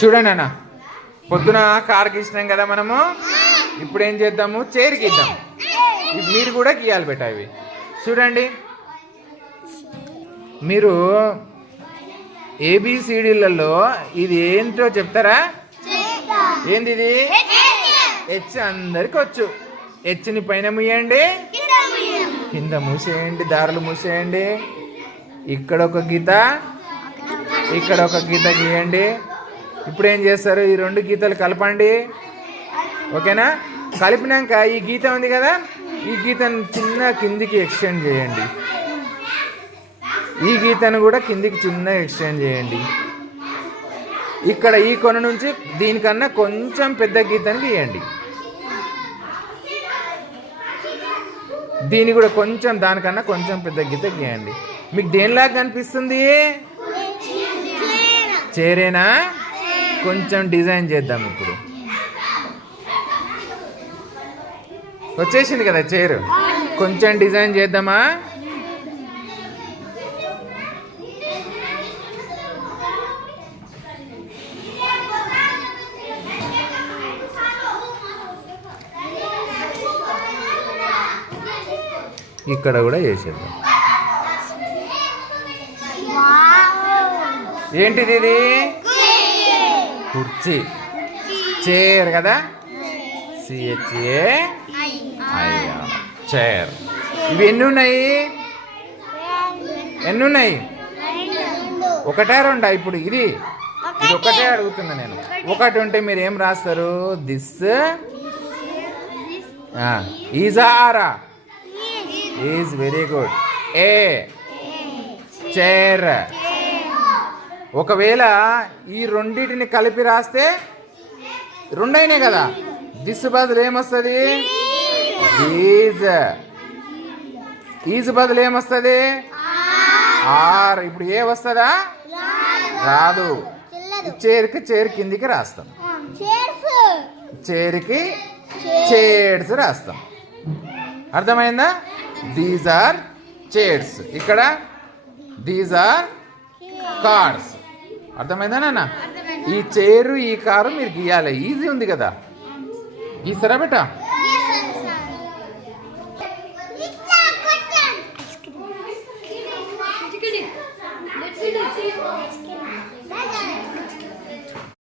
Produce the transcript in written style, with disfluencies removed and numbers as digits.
చూడండి అన్న, పొద్దున కారు గీసినాం కదా మనము. ఇప్పుడు ఏం చేద్దాము, చైర్ గీద్దాం. మీరు కూడా గీయాలి బెట. ఇవి చూడండి, మీరు ఏబిసిడీలలో ఇది ఏంటో చెప్తారా? ఏంది ఇది? హెచ్ అందరికి వచ్చు. హెచ్ని పైన మూయండి, కింద మూసేయండి, దారులు మూసేయండి. ఇక్కడ ఒక గీత, ఇక్కడ ఒక గీత గీయండి. ఇప్పుడు ఏం చేస్తారు, ఈ రెండు గీతలు కలపండి. ఓకేనా? కలిపినాక ఈ గీత ఉంది కదా, ఈ గీతను చిన్న కిందికి ఎక్స్టెండ్ చేయండి. ఈ గీతను కూడా కిందికి చిన్న ఎక్స్టెండ్ చేయండి. ఇక్కడ ఈ కొన నుంచి దీనికన్నా కొంచెం పెద్ద గీతను గీయండి. దీన్ని కూడా కొంచెం, దానికన్నా కొంచెం పెద్ద గీత గీయండి. మీకు దేనిలాగా కనిపిస్తుంది? చైరేనా? కొంచెం డిజైన్ చేద్దాం. ఇప్పుడు వచ్చేసింది కదా చైర్, కొంచెం డిజైన్ చేద్దామా? ఇక్కడ కూడా చేసేద్దాం. ఏంటిది ఇది? కుర్చీ, చైర్ కదా, CHA చైర్. ఇవి ఎన్ని ఉన్నాయి? ఎన్ని ఉన్నాయి? ఒకటే రెండా? ఇప్పుడు ఇది ఒకటే అడుగుతున్నా నేను. ఒకటి ఉంటే మీరు ఏం రాస్తారు? This is a or a? Is. Very good. A chair. ఒకవేళ ఈ రెండింటిని కలిపి రాస్తే రెండైనాయి కదా, దిస్ బదులు ఏమొస్తుంది? ఈజ్. ఈజ్ బదులు ఏమొస్తుంది? ఆర్. ఇప్పుడు ఏ వస్తుందా? రాదు. చైర్కి చైర్ కిందికి రాస్తాం, చైర్కి చైర్స్ రాస్తాం. అర్థమైందా? These are chairs. ఇక్కడ దీస్ ఆర్ కార్స్. అర్థమైందా నాన్న? ఈ చైరు, ఈ కారు మీరు గీయాలి. ఈజీ ఉంది కదా, గీస్తారా బెట?